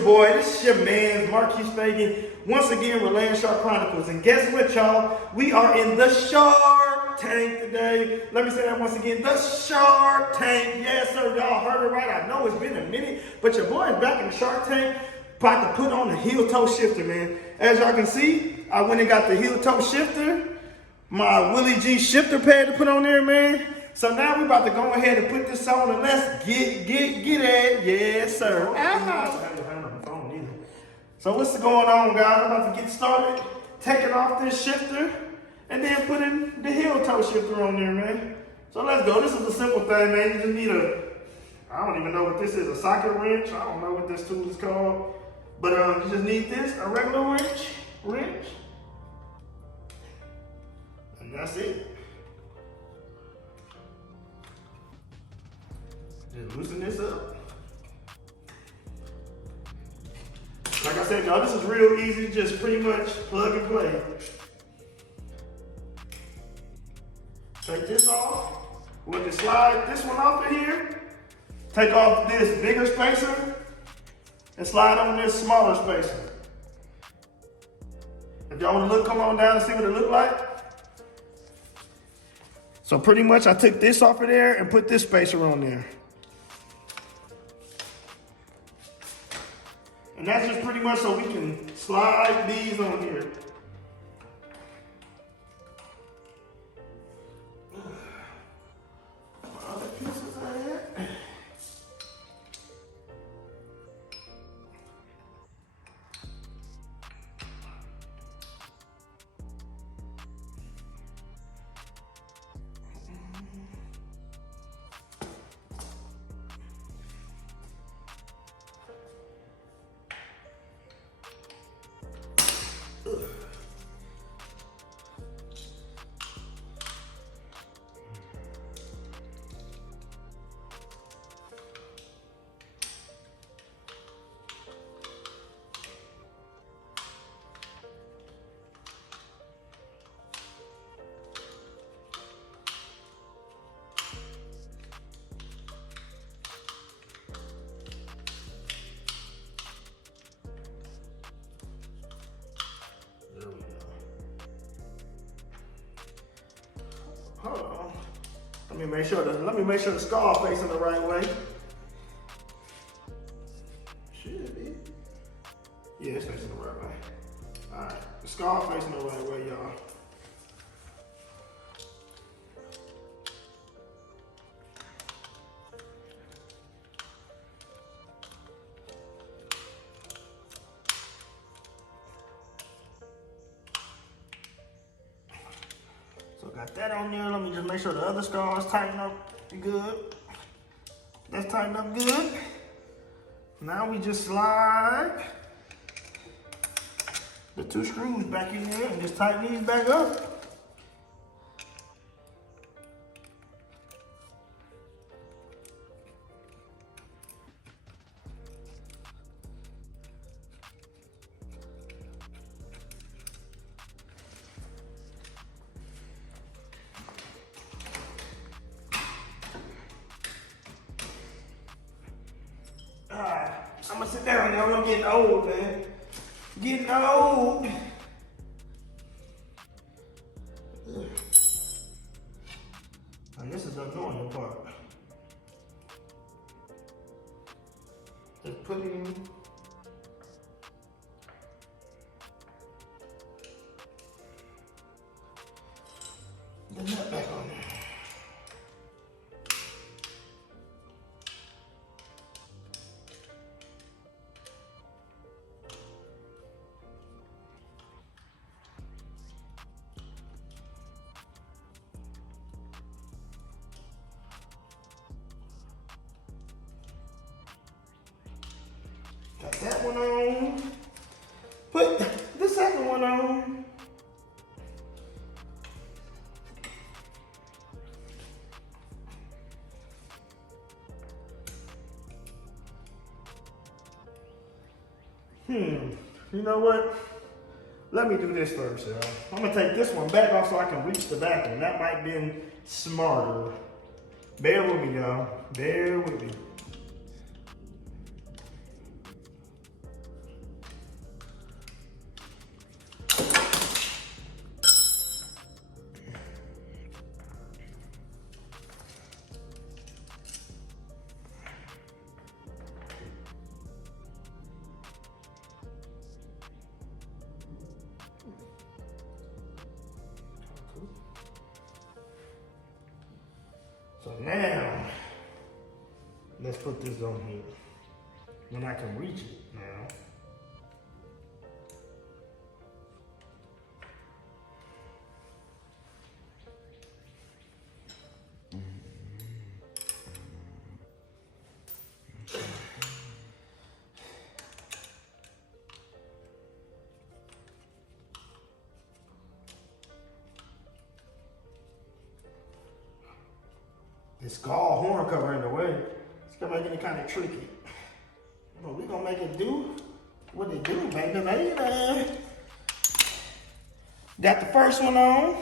your boy, this is your man, Marquis Fagan. Once again, we're Land Shark Chronicles. And guess what, y'all? We are in the Shark Tank today. Let me say that once again, the Shark Tank. Yes, sir, y'all heard it right. I know it's been a minute, but your boy is back in the Shark Tank, about to put on the heel-toe shifter, man. As y'all can see, I went and got the heel-toe shifter, my Willie G shifter pad to put on there, man. So now we're about to go ahead and put this on and let's get it. Yes, sir. So what's going on, guys? I'm about to get started, taking off this shifter, and then putting the heel toe shifter on there, man. So let's go. This is a simple thing, man. You just need I don't even know what this is, a socket wrench. I don't know what this tool is called. But you just need this, a regular wrench. And that's it. Just loosen this up. Like I said, y'all, this is real easy. Just pretty much plug and play. Take this off. We'll just slide this one off of here. Take off this bigger spacer and slide on this smaller spacer. If y'all want to come on down and see what it look like. So pretty much I took this off of there and put this spacer on there. And that's just pretty much so we can slide these on here. My other pieces are here. Hold on. Let me make sure the skull facing the right way. Should be. Yeah, it's facing the right way. Alright. The skull facing the right way, y'all. So got that on there. Let me just make sure the other skull is tightened up good. That's tightened up good. Now we just slide the two screws back in there and just tighten these back up. I'm gonna sit down now. I'm getting old, man. Getting old. And this is the annoying part. Just putting the nut back on there. Got that one on. Put the second one on. You know what? Let me do this first, y'all. I'm gonna take this one back off so I can reach the back one. That might be smarter. Bear with me, y'all. Bear with me. So now, let's put this on here. When I can reach it now. This gall horn cover in the way. It's gonna make it kind of tricky. But we gonna make it do what it do, baby, baby. Got the first one on.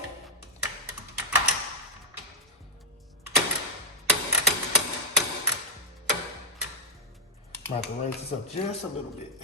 Might have to raise this up just a little bit.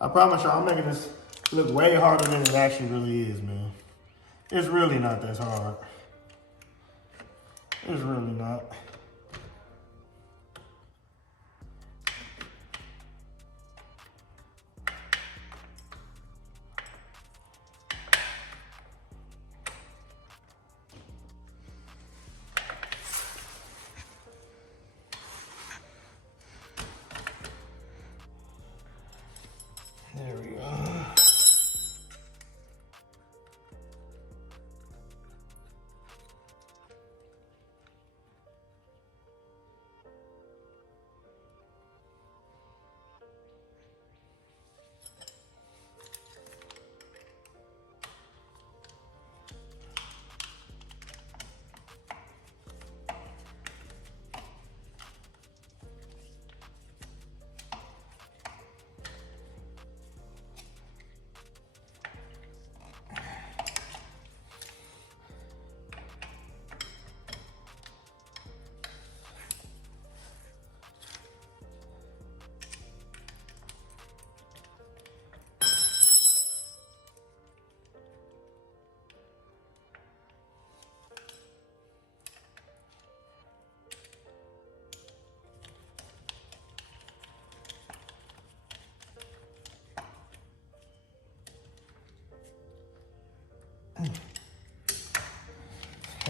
I promise y'all, I'm making this look way harder than it actually really is, man. It's really not that hard. It's really not. There we go.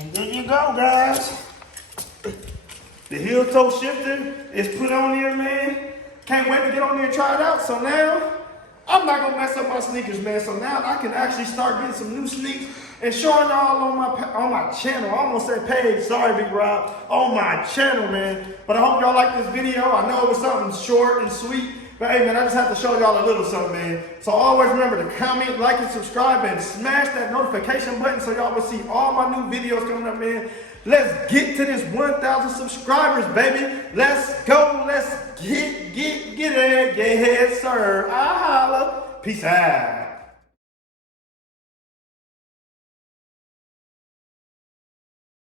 And there you go, guys. The heel toe shifter is put on there, man. Can't wait to get on there and try it out. So now, I'm not gonna mess up my sneakers, man. So now I can actually start getting some new sneaks and showing y'all on my channel. I almost said page, sorry, Big Rob. On my channel, man. But I hope y'all like this video. I know it was something short and sweet. But hey, man, I just have to show y'all a little something, man. So always remember to comment, like, and subscribe, and smash that notification button so y'all will see all my new videos coming up, man. Let's get to this 1,000 subscribers, baby. Let's go. Let's get it. Yes, sir. I holla. Peace out.